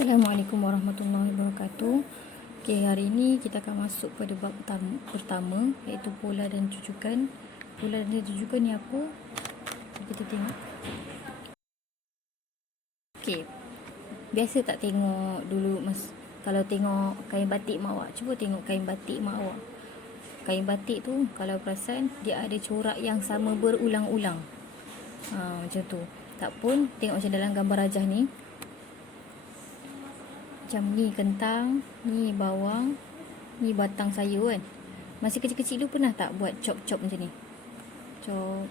Assalamualaikum warahmatullahi wabarakatuh. Okay, hari ini kita akan masuk pada bab pertama, iaitu pola dan jujukan. Pola dan jujukan ni apa? Kita tengok. Okay, biasa tak tengok dulu kalau tengok kain batik mak awak, cuba tengok kain batik mak awak. Kain batik tu kalau perasan dia ada corak yang sama berulang-ulang. Macam tu. Tak pun tengok macam dalam gambar rajah ni. Macam ni kentang, ni bawang, ni batang sayur kan. Masa kecil-kecil dulu pernah tak buat chop-chop macam ni? Chop,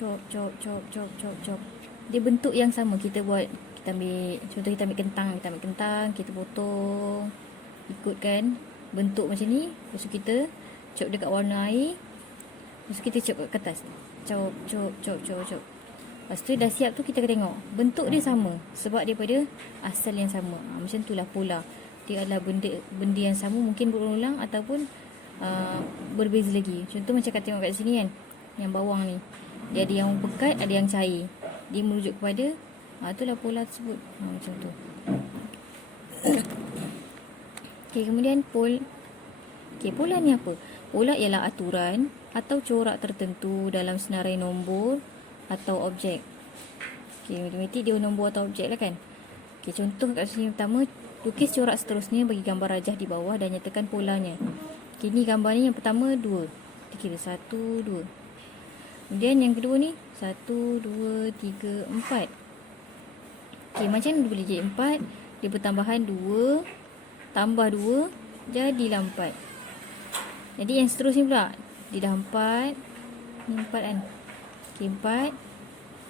chop, chop, chop, chop, chop, chop. Dia bentuk yang sama. Kita buat, kita ambil, contoh kita ambil kentang, kita potong, ikutkan bentuk macam ni. Lepas tu kita chop dekat warna air. Lepas tu kita chop kat atas. Chop, chop, chop, chop, chop. Lepas tu dah siap tu kita akan tengok bentuk dia sama sebab daripada asal yang sama. Macam itulah pola. Dia adalah benda yang sama, mungkin berulang ataupun berbeza lagi. Contoh macam kat tengok kat sini kan, yang bawang ni dia ada yang pekat, ada yang cair. Dia merujuk kepada itulah pola tersebut. Macam tu. Okay, kemudian pola ni apa? Pola ialah aturan atau corak tertentu dalam senarai nombor atau objek. Matematik dia nombor atau objek lah kan. Contoh kat sini pertama, lukis corak seterusnya bagi gambar rajah di bawah dan nyatakan polanya. Ni gambar ni yang pertama 2. Kita kira 1, 2. Kemudian yang kedua ni 1, 2, 3, 4. Macam mana boleh jadi 4? Dia pertambahan 2 tambah 2 jadilah 4. Jadi yang seterusnya pula, dia dah 4. Ni 4 kan. 4.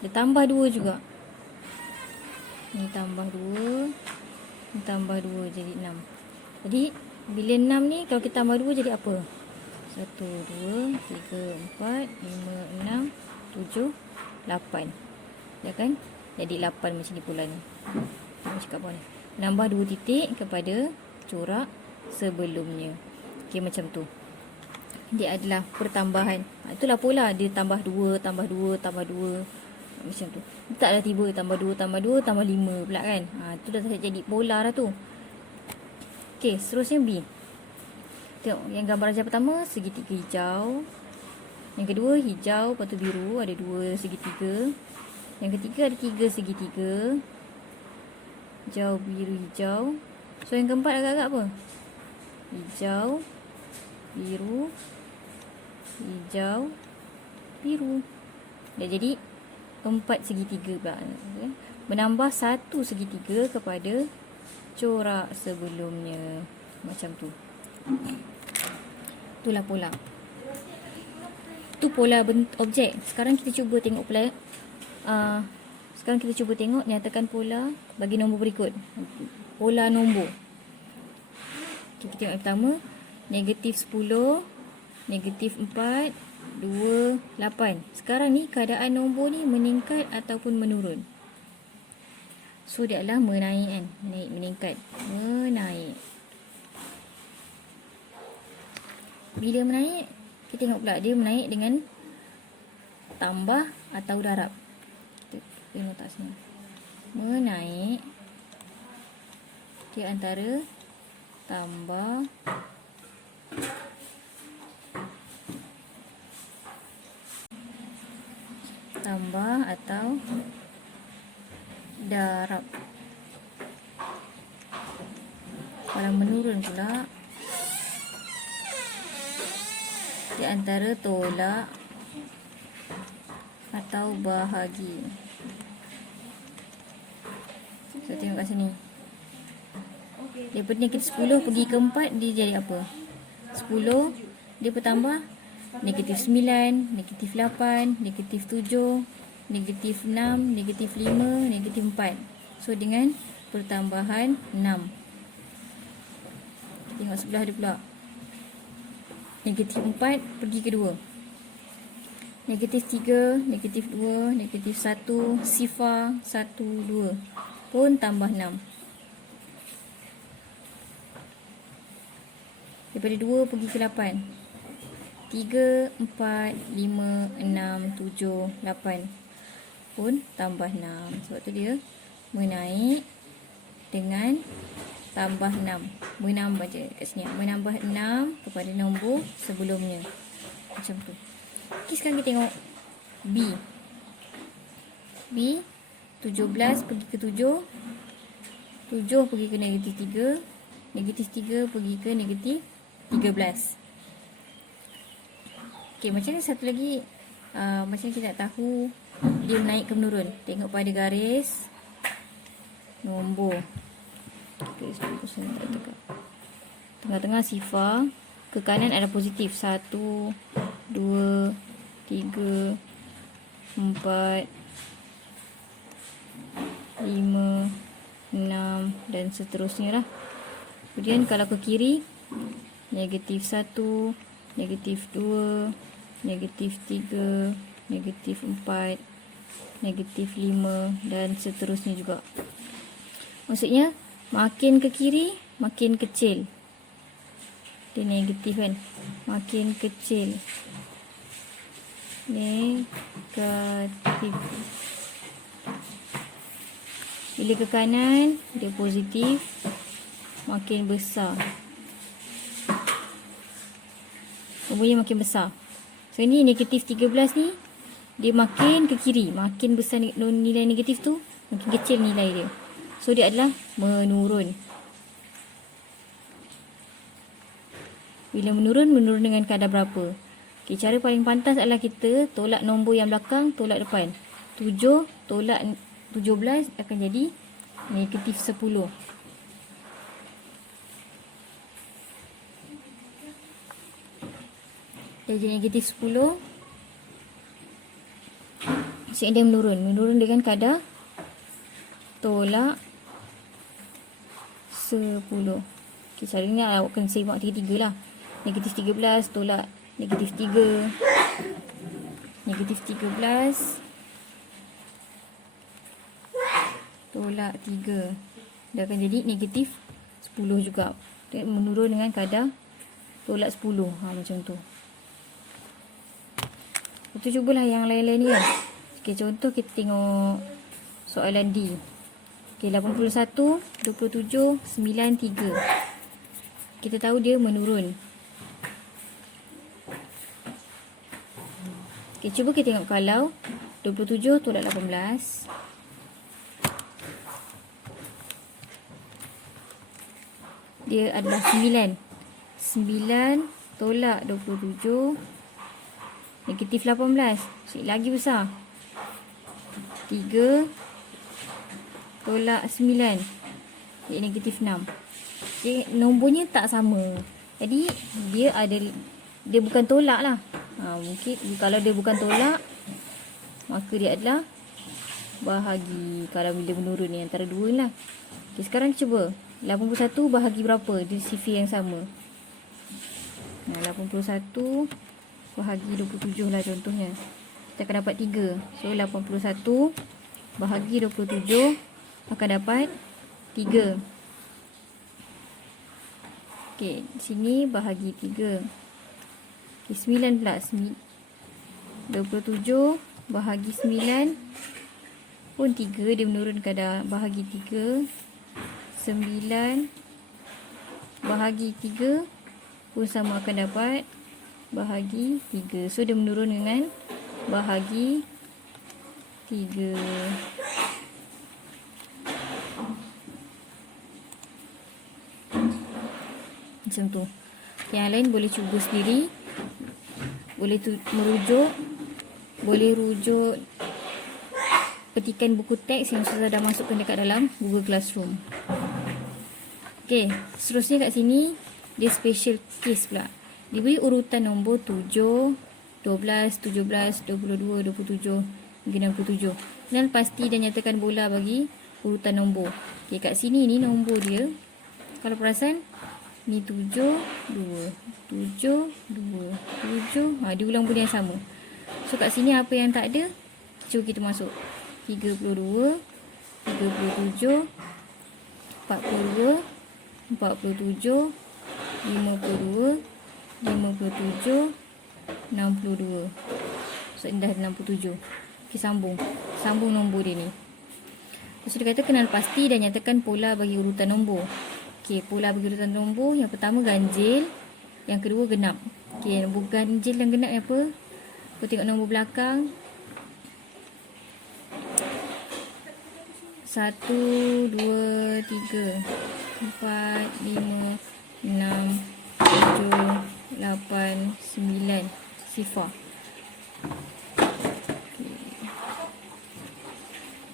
Dia tambah 2 juga. Ni tambah 2. Ni tambah 2 jadi 6. Jadi bila 6 ni kalau kita tambah 2 jadi apa? 1, 2, 3, 4, 5, 6, 7, 8. Ya kan? Jadi 8 macam ni pula ni. Kita cakap apa ni? Menambah 2 titik kepada corak sebelumnya. Macam tu. Dia adalah pertambahan. Itulah pola. Dia tambah 2, tambah 2, tambah 2. Macam tu. Taklah tiba tambah 2, tambah 2, tambah 5 pula kan. Itu dah jadi pola dah tu. Seterusnya B. Tengok yang gambar rajah pertama, segitiga hijau. Yang kedua hijau, lepas tu biru, ada 2 segitiga. Yang ketiga ada 3 segitiga. Hijau, biru, hijau. So yang keempat agak-agak apa? Hijau, biru, hijau, biru. Dah jadi 4 segitiga pula. Menambah 1 segitiga kepada corak sebelumnya. Macam tu. Itulah pola. Itu pola objek. Sekarang kita cuba tengok pola. Sekarang kita cuba tengok nyatakan pola bagi nombor berikut. Pola nombor. Kita tengok yang pertama. Negatif 10, negatif 4, 2, 8. Sekarang ni keadaan nombor ni meningkat ataupun menurun. So dia adalah menaik kan. Menaik, meningkat. Menaik. Bila menaik, kita tengok pula dia menaik dengan tambah atau darab. Kita tengok tak sini. Menaik. Dia antara tambah atau darab. Kalau menurun pula, di antara tolak atau bahagi. Kita tengok kat sini. Daripada negatif 10 pergi ke 4, dia jadi apa? 10, dia bertambah negatif 9, negatif 8, negatif 7, negatif 6, negatif 5, negatif 4. So dengan pertambahan 6. Tengok sebelah dia pula. Negatif 4 pergi ke 2. Negatif 3, negatif 2, negatif 1, sifar 1, 2. Pun tambah 6. Daripada 2 pergi ke 8. 3, 4, 5, 6, 7, 8. Pun tambah 6. Sebab tu dia menaik dengan tambah 6. Menambah je kat sini. Menambah 6 kepada nombor sebelumnya. Macam tu. Okay, sekarang kita tengok B. B, 17 pergi ke 7. 7 pergi ke negatif 3. Negatif 3 pergi ke negatif 13. Okay, macam ni satu lagi. Macam kita nak tahu dia naik ke menurun. Tengok pada garis nombor. Okay, tengah-tengah sifar. Ke kanan ada positif. 1, 2, 3, 4, 5, 6 dan seterusnya lah. Kemudian kalau ke kiri, negatif 1, negatif 2, negatif 3, negatif 4, negatif 5 dan seterusnya juga. Maksudnya makin ke kiri makin kecil. Dia negatif kan. Makin kecil. Negatif. Bila ke kanan dia positif, makin besar. Umurnya makin besar. So ni negatif 13 ni dia makin ke kiri, makin besar nilai negatif tu, makin kecil nilai dia. So dia adalah menurun. Bila menurun dengan kadar berapa? Okay, cara paling pantas adalah kita tolak nombor yang belakang, tolak depan. 7 tolak 17 akan jadi negatif 10. Jadi negatif 10. Maksudnya dia menurun. Menurun dengan kadar tolak 10. Okay, cara ni awak kena semak 3-3 lah. Negatif 13 tolak negatif 3. Negatif 13 tolak 3. Dia akan jadi negatif 10 juga. Dia menurun dengan kadar tolak 10. Macam tu. Lepas tu cubalah yang lain-lain ni kan. Okay, contoh kita tengok soalan D. Okay, 81, 27, 9, 3. Kita tahu dia menurun. Okay, cuba kita tengok kalau 27 tolak 18. Dia adalah 9. 9 tolak 27. Negatif 18. Sikit lagi besar. 3 tolak 9. Jadi negatif 6. Okay, nombornya tak sama. Jadi dia bukan tolak lah. Mungkin kalau dia bukan tolak, maka dia adalah bahagi. Kalau bila menurun ni antara dua lah. Okay, sekarang cuba 81 bahagi berapa di sifar yang sama. 81 bahagi 27 lah contohnya. Kita akan dapat 3. So 81 bahagi 27 akan dapat 3. Okey, sini bahagi 3. Okey, 9 pula. 27 bahagi 9 pun 3. Dia menurun kadar bahagi 3. 9 bahagi 3 pun sama akan dapat bahagi 3. So dia menurun dengan bahagi 3. Macam tu. Yang lain boleh cuba sendiri. Boleh merujuk. Boleh rujuk petikan buku teks yang sudah dah masukkan dekat dalam Google Classroom. Okey, seterusnya kat sini dia special case pula. Diberi urutan nombor 7, 12, 17, 22, 27 hingga 67. Dan pasti dan nyatakan bola bagi urutan nombor. Okey, kat sini ni nombor dia. Kalau perasan ni 7, 2, 7, 2, 7. Dia ulang bunyi yang sama. So kat sini apa yang tak ada? Cuba kita masuk. 32, 37, 42, 47, 52, 57, 62. So ini dah 67. Okey, sambung nombor dia ni. Lepas tu dia kata kenal pasti dan nyatakan pola bagi urutan nombor. Okey, pola bagi urutan nombor yang pertama ganjil, yang kedua genap. Okey, nombor ganjil dan genap ni apa? Aku tengok nombor belakang. 1, 2, 3, 4, 5, 6, 7, 8, 9 sifar.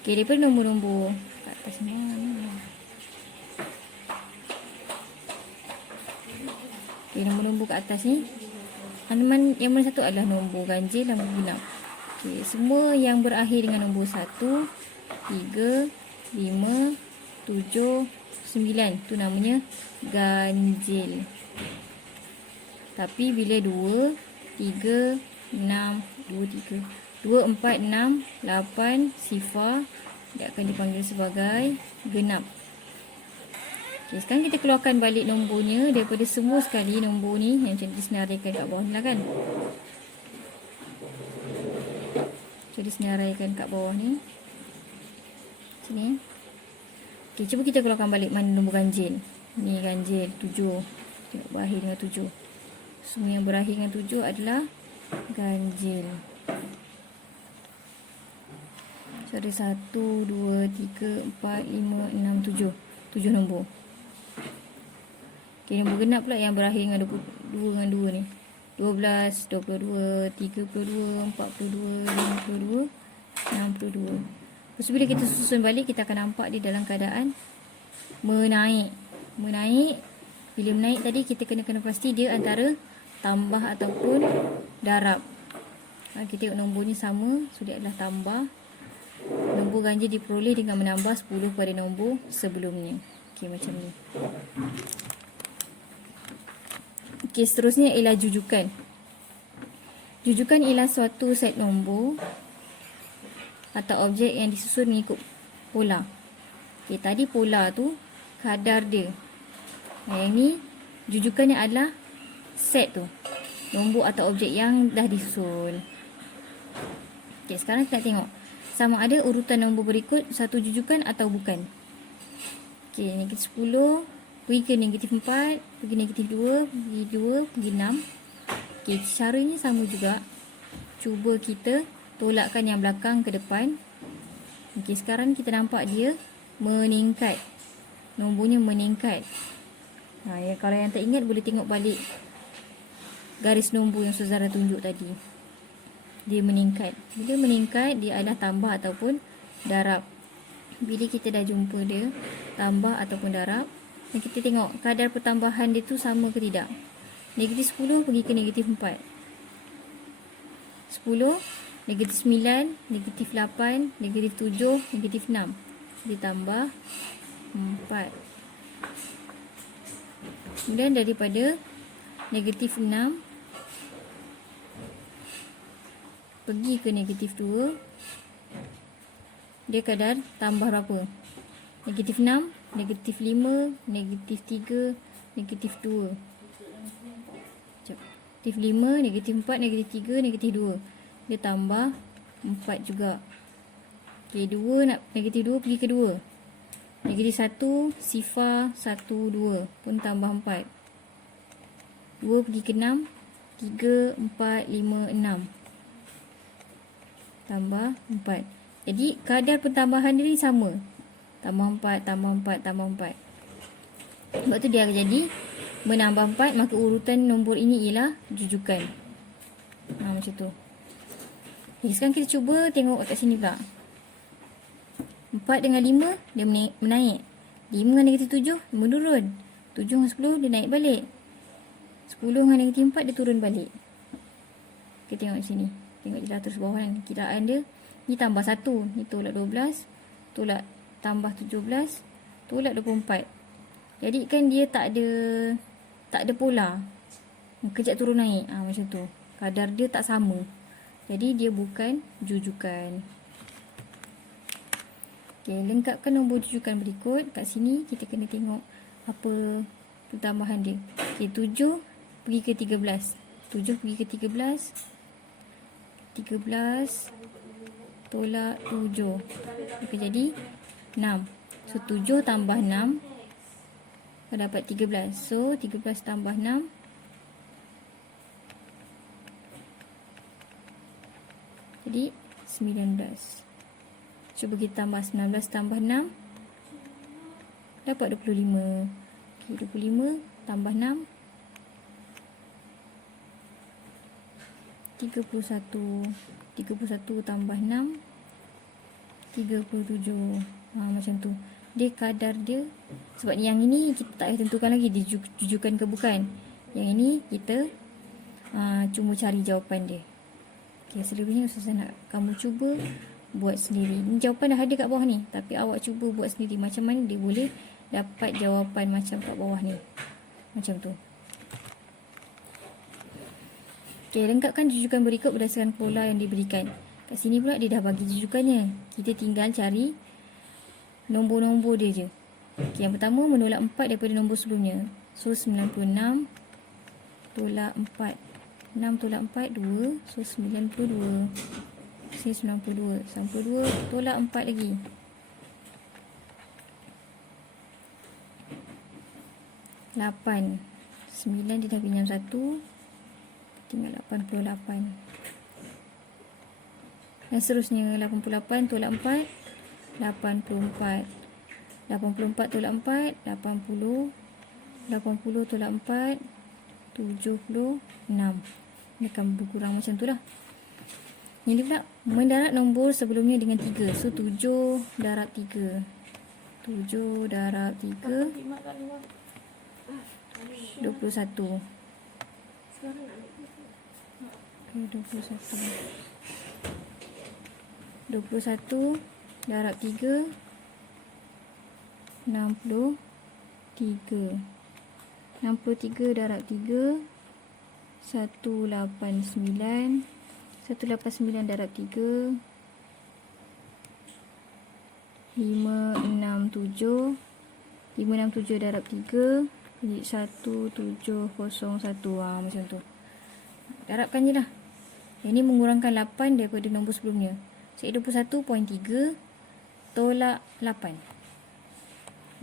Okey, daripada nombor-nombor kat atas ni. Okey, nombor-nombor kat atas ni. Yang mana satu adalah nombor ganjil dan nombor genap. Okey, semua yang berakhir dengan nombor 1, 3, 5, 7, 9 tu namanya ganjil. Tapi bila 2, 3, 6, 2, 3, 2, 4, 6, 8 sifar, dia akan dipanggil sebagai genap. Okay, sekarang kita keluarkan balik nombornya daripada semua sekali nombor ni yang macam disenaraikan kat bawah ni lah kan. Jadi disenaraikan kat bawah ni. Sini. Okay, cuba kita keluarkan balik mana nombor ganjil. Ni ganjil 7. Tengok berakhir dengan 7. Semua yang berakhir dengan 7 adalah ganjil. So ada 1, 2, 3, 4, 5, 6, 7. 7 nombor. Okay, nombor genap pula yang berakhir dengan 22 dengan 2 ni. 12, 22, 32, 42, 52, 62. Lepas bila kita susun balik, kita akan nampak dia dalam keadaan menaik. Menaik. Bila menaik tadi, kita kena pasti dia antara tambah ataupun darab. Kita tengok nombor ni sama. So dia adalah tambah. Nombor ganjil diperoleh dengan menambah 10 pada nombor sebelumnya. Okey, macam ni. Okey, seterusnya ialah jujukan. Jujukan ialah suatu set nombor atau objek yang disusun mengikut pola. Okey, tadi pola tu kadar dia. Yang ni jujukannya adalah set tu. Nombor atau objek yang dah disusun. Okey, sekarang kita nak tengok sama ada urutan nombor berikut satu jujukan atau bukan. Okey, negatif 10 pergi ke negatif 4, pergi negatif 2, pergi 2, pergi 6. Okey, caranya sama juga. Cuba kita tolakkan yang belakang ke depan. Okey, sekarang kita nampak dia meningkat. Nombornya meningkat. Ya, kalau yang tak ingat boleh tengok balik garis nombor yang Ustazah tunjuk tadi. Dia meningkat. Bila meningkat, dia adalah tambah ataupun darab. Bila kita dah jumpa dia tambah ataupun darab, dan kita tengok kadar pertambahan dia tu sama ke tidak. Negatif 10 pergi ke negatif 4. 10, negatif 9, negatif 8, negatif 7, negatif 6. Ditambah 4. Kemudian daripada negatif 6 pergi ke negatif 2, dia kadar tambah berapa? Negatif 6, negatif 5, negatif 3, negatif 2. Negatif 5, negatif 4, negatif 3, negatif 2. Dia tambah 4 juga. Okay, 2 nak negatif 2 pergi ke 2. Negatif 1, sifar 1, 2 pun tambah 4. 2 pergi ke 6, 3, 4, 5, 6. Tambah 4. Jadi kadar pertambahan dia ni sama. Tambah 4, tambah 4, tambah 4. Sebab tu dia akan jadi menambah 4, maka urutan nombor ini ialah jujukan. Macam tu. Okay, sekarang kita cuba tengok kat sini pula. 4 dengan 5 dia menaik. 5 dengan negatif 7 menurun. 7 dengan 10 dia naik balik. 10 dengan negatif 4 dia turun balik. Kita tengok di sini. Tengok jelas terus bawah kan. Kiraan dia ni tambah 1, ni tolak 12, tolak tambah 17, tolak 24. Jadi kan dia tak ada pola. Kejap turun naik. Macam tu. Kadar dia tak sama. Jadi dia bukan jujukan. Okey, lengkapkan nombor jujukan berikut. Kat sini kita kena tengok apa pertambahan dia. Okey, 7 pergi ke 13. 7 pergi ke 13. 13 tolak 7. Okey, jadi 6. So 7 tambah 6 dapat 13. So 13 tambah 6 jadi 19. Cuba kita tambah 19 tambah 6 dapat 25. Okay, 25 tambah 6 31. 31 tambah 6 37. Macam tu. Dia kadar dia. Sebab yang ini kita tak tentukan lagi dia jujukan ke bukan. Yang ini kita cuma cari jawapan dia. Okay, selebihnya Ustazah nak kamu cuba buat sendiri. Ini jawapan dah ada kat bawah ni, tapi awak cuba buat sendiri. Macam mana dia boleh dapat jawapan macam kat bawah ni. Macam tu. Okay, lengkapkan jujukan berikut berdasarkan pola yang diberikan. Kat sini pula dia dah bagi jujukannya. Kita tinggal cari nombor-nombor dia je. Okay, yang pertama menolak 4 daripada nombor sebelumnya. So 96 tolak 4. 6 tolak 4 2. So 92. Sini 92. 92 tolak 4 lagi. 8. 9 dia dah pinjam 1. Tinggal 88. Dan seterusnya 88 tolak 4 84. 84 tolak 4 80. 80 tolak 4 76. Dia akan berkurang macam tu lah. Yang dia pula mendarat nombor sebelumnya dengan 3. So 7 darab 3. 7 darab 3 21. 21 darab 3 63. 63 darab 3 189. 189 darab 3 567. 567 darab 3 jadi 1701. Macam tu. Darabkan je lah. Yang ni mengurangkan 8 daripada nombor sebelumnya. Jadi 21.3 tolak 8.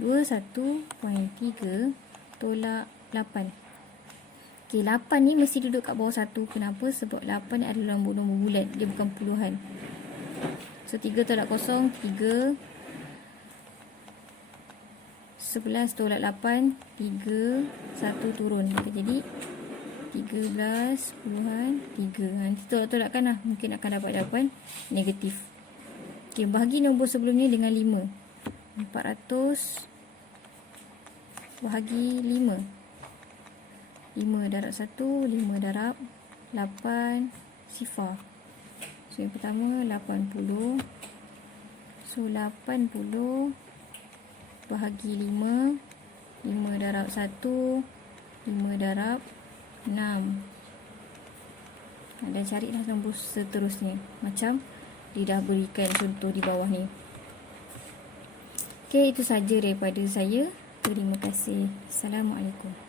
21.3 tolak 8. Okey, 8 ni mesti duduk kat bawah 1. Kenapa? Sebab 8 ni adalah nombor-nombor bulat. Dia bukan puluhan. So 3 tolak 0, 3. 11 tolak 8, 3. 1 turun. Jadi 13 puluhan 3. Nanti tolak-tolakkan lah. Mungkin akan dapat jawapan negatif. Okey, bahagi nombor sebelumnya dengan 5. 400 bahagi 5. 5 darab 1, 5 darab 8 sifar. So yang pertama 80. So 80 bahagi 5. 5 darab 1, 5 darab 6. Dan carilah nombor seterusnya. Macam dia dah berikan contoh di bawah ni. Okey, itu saja daripada saya. Terima kasih. Assalamualaikum.